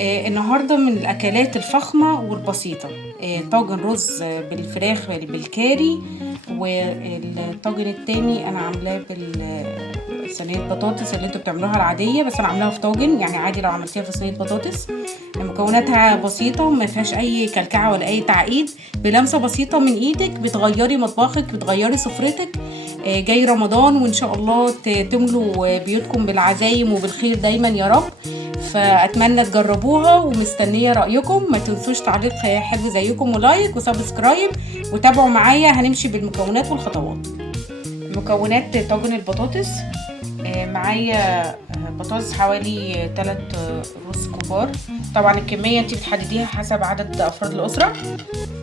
النهارده من الاكلات الفخمه والبسيطه. طاجن رز بالفراخ بالكاري، والطاجن التاني انا عاملاه صينيه بطاطس اللي انتوا بتعملوها العاديه، بس انا عاملاها في طاجن يعني عادي لو عملتيها في صينيه بطاطس. مكوناتها بسيطه وما فيهاش اي كلكعه ولا اي تعقيد، بلمسه بسيطه من ايدك بتغيري مطبخك، بتغيري سفرتك. جاي رمضان وان شاء الله تملوا بيوتكم بالعزايم وبالخير دايما يا رب. فاتمنى تجربوها ومستنيه رايكم. ما تنسوش تعليق حلو زيكم ولايك وسبسكرايب، وتابعوا معايا هنمشي بالمكونات والخطوات. مكونات طاجن البطاطس: معايا بطاطس حوالي 3 رز كبار. طبعا الكميه انت بتحدديها حسب عدد افراد الاسره.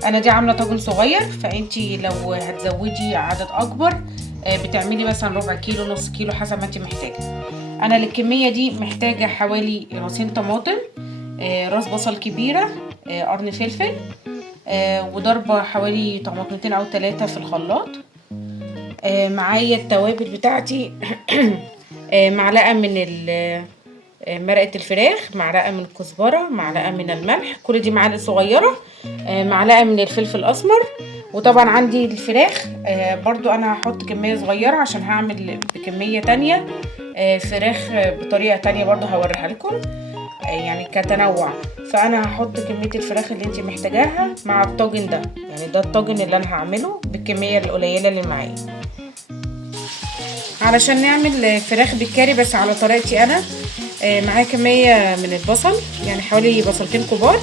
انا دي عامله طاجن صغير، فانت لو هتزودي عدد اكبر بتعملي مثلا ربع كيلو نص كيلو حسب ما انت محتاجه. انا للكميه دي محتاجه حوالي راسين طماطم، راس بصل كبيره، قرن فلفل، وضربه حوالي طماطمتين او 3 في الخلاط. معايا التوابل بتاعتي معلقه من مرقه الفراخ، معلقه من الكزبره، معلقه من الملح، كل دي معالق صغيره، معلقه من الفلفل الاسمر. وطبعا عندي الفراخ برضو انا هحط كميه صغيره عشان هعمل بكميه تانية فراخ بطريقه تانية برضو هوريها لكم يعني كتنوع. فانا هحط كميه الفراخ اللي انت محتاجاها مع الطاجن ده، يعني ده الطاجن اللي انا هعمله بالكميه القليله اللي معايا. علشان نعمل فراخ بالكاري بس على طريقتي انا، معايا كميه من البصل يعني حوالي بصلتين كبار.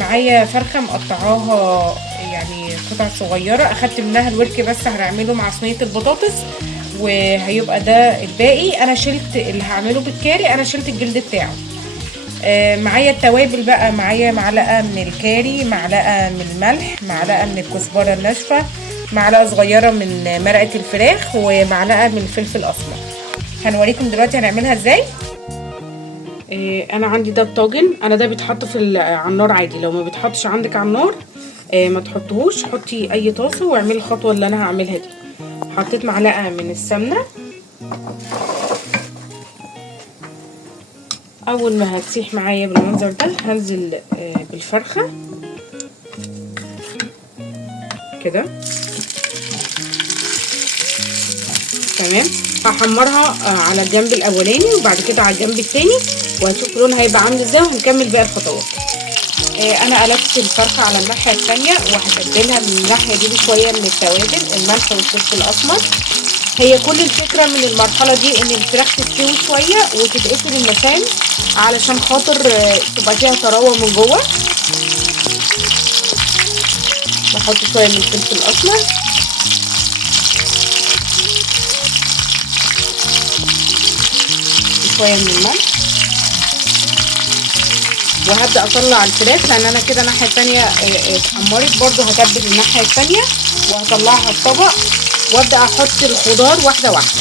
معايا فرخه مقطعاها يعني قطع صغيره، اخدت منها الورك بس هنعمله مع صينيه البطاطس وهيبقى ده الباقي. انا شلت اللي هعمله بالكاري، انا شلت الجلد بتاعه. معايا التوابل بقى، معايا معلقه من الكاري، معلقه من الملح، معلقه من الكزبره الناشفه، معلقه صغيره من مرقه الفراخ، ومعلقه من الفلفل الاسمر. هنوريكم دلوقتي هنعملها ازاي. انا عندي ده الطاجن، انا ده بيتحط على النار عادي، لو ما بيتحطش عندك على النار ما تحطوهوش، حطي اي طاسه واعملي الخطوه اللي انا هعملها دي. حطيت معلقه من السمنه. اول ما هتسيح معايا بالمنظر ده هنزل بالفرخه كده تمام. هحمرها على الجنب الاولاني وبعد كده على الجنب التاني، وهنشوف لونها هيبقى عامل ازاي وهنكمل باقي الخطوات. انا قلبت الفرخه على الناحيه التانيه وهتبلها من الناحيه دي بشويه من التوابل، الملح والفلفل الاسمر. هي كل الفكره من المرحله دي ان الفراخ تستوي شويه وتتقفل المسام علشان خاطر تبقى فيها طراوه من جوه. بحط شويه من الفلفل الاسمر، شويه من الملح، وهبدا اطلع الفراخ لان انا كده الناحيه التانيه اتحمرت، برضو هتبل الناحيه التانيه وهطلعها الطبق وابدا احط الخضار واحده واحده.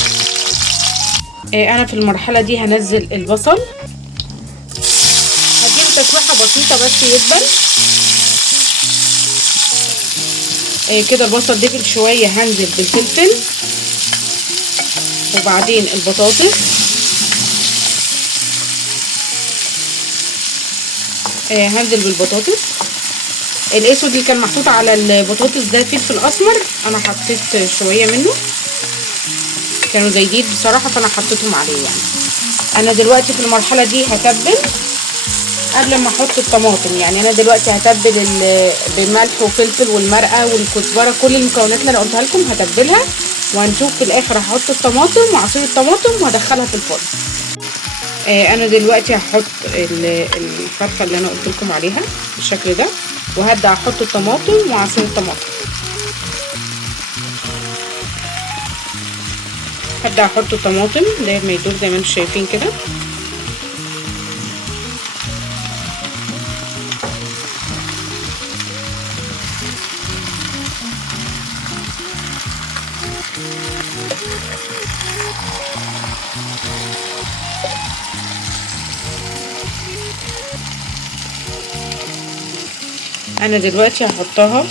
انا في المرحله دي هنزل البصل، هديله تشويحه بسيطه بس يدبل كده. البصل دبل شويه هنزل بالفلفل وبعدين البطاطس، هنزل بالبطاطس الاسود اللي كان محطوط على البطاطس ده فلفل اسمر، انا حطيت شويه منه كانوا زايدين بصراحه فانا حطيتهم عليه يعني. انا دلوقتي في المرحله دي هتبل قبل ما احط الطماطم، يعني انا دلوقتي هتبل بالملح وفلفل والمرقه والكزبره، كل المكونات اللي انا قلتها لكم هتبلها، وهنشوف في الاخر هحط الطماطم وعصير الطماطم وهدخلها في الفرن. انا دلوقتي هحط الفرخه اللي انا قلت لكم عليها بالشكل ده، وهبدا احط الطماطم وعصير الطماطم. هبدا احط الطماطم لغايه ما يدوب زي ما انتم شايفين كده. انا دلوقتي هحطها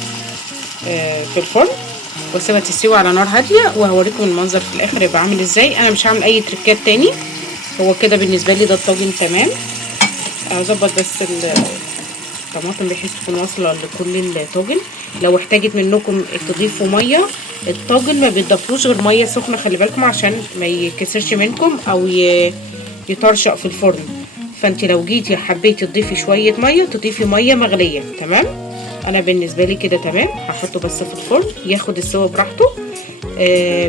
في الفرن واسيبها تستوي على نار هاديه، وهوريكم المنظر في الاخر يبقى عامل ازاي. انا مش هعمل اي تريكات تاني، هو كده بالنسبه لي ده الطاجن تمام. اظبط بس الطماطم بحيث تكون واصله لكل الطاجن. لو احتاجت منكم تضيفوا ميه، الطاجن ما بيضافلوش غير ميه سخنه، خلي بالكم عشان ما يكسرش منكم او يطرشق في الفرن. فانت لو جيتي حبيتي تضيفي شويه ميه تضيفي ميه مغليه. تمام، انا بالنسبه لي كده تمام. هحطه بس في الفرن ياخد السوا براحته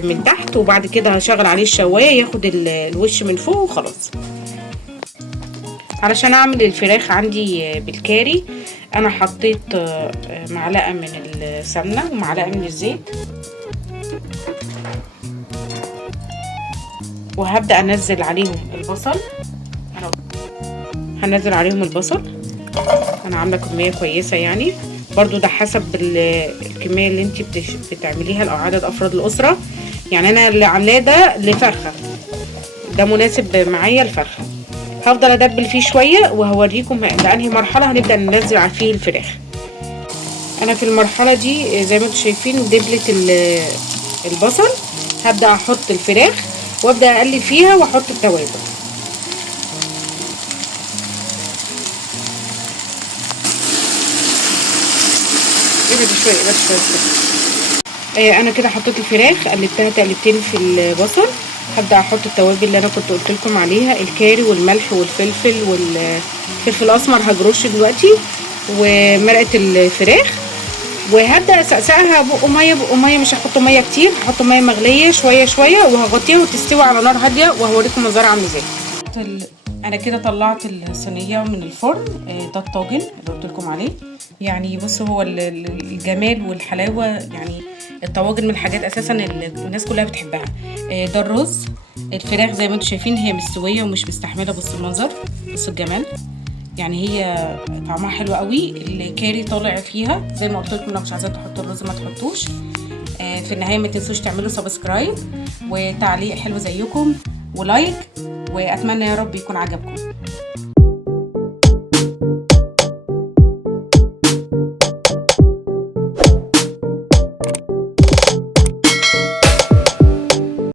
من تحت، وبعد كده هشغل عليه الشوايه ياخد الوش من فوق وخلاص. علشان اعمل الفراخ عندي بالكاري انا حطيت معلقه من السمنه ومعلقه من الزيت، وهبدا انزل عليهم البصل. هنزل عليهم البصل، انا عامله كميه كويسه يعني، برضو ده حسب الكميه اللي انت بتعمليها او عدد افراد الاسره. يعني انا اللي عاملاه ده لفرخه، ده مناسب معايا الفرخه. هفضل ادبل فيه شويه وهوريكم لانهي مرحله هنبدا ننزل فيه الفراخ. انا في المرحله دي زي ما انتم شايفين دبلت البصل، هبدا احط الفراخ وابدا اقلب فيها واحط التوابل. ابعد شويه ابعد شويه. انا كده حطيت الفراخ قلبتها تقلبتين في البصل. هبدا احط التوابل اللي انا كنت قلت لكم عليها، الكاري والملح والفلفل والفلفل الاسمر هجرشه دلوقتي، ومرقه الفراخ، وهبدا اسقسقها بق ميه مش هحط ميه كتير، هحط ميه مغليه شويه شويه وهغطيها وتستوي على نار هاديه وهوريكم منظرها عامل ازاي. انا كده طلعت الصينيه من الفرن. ده الطاجن اللي قلت لكم عليه. يعني بصوا هو الجمال والحلاوه، يعني الطواجن من الحاجات اساسا اللي الناس كلها بتحبها. ده الرز، الفراخ زي ما انتم شايفين هي مستويه ومش مستحمله. بصوا المنظر، بصوا الجمال، يعني هي طعمها حلو قوي. الكاري طالع فيها زي ما قلت لكم، لو مش عايزين تحطوا الرز ما تحطوش. في النهايه ما تنسوش تعملوا سبسكرايب وتعليق حلو زيكم ولايك، واتمنى يا رب يكون عجبكم.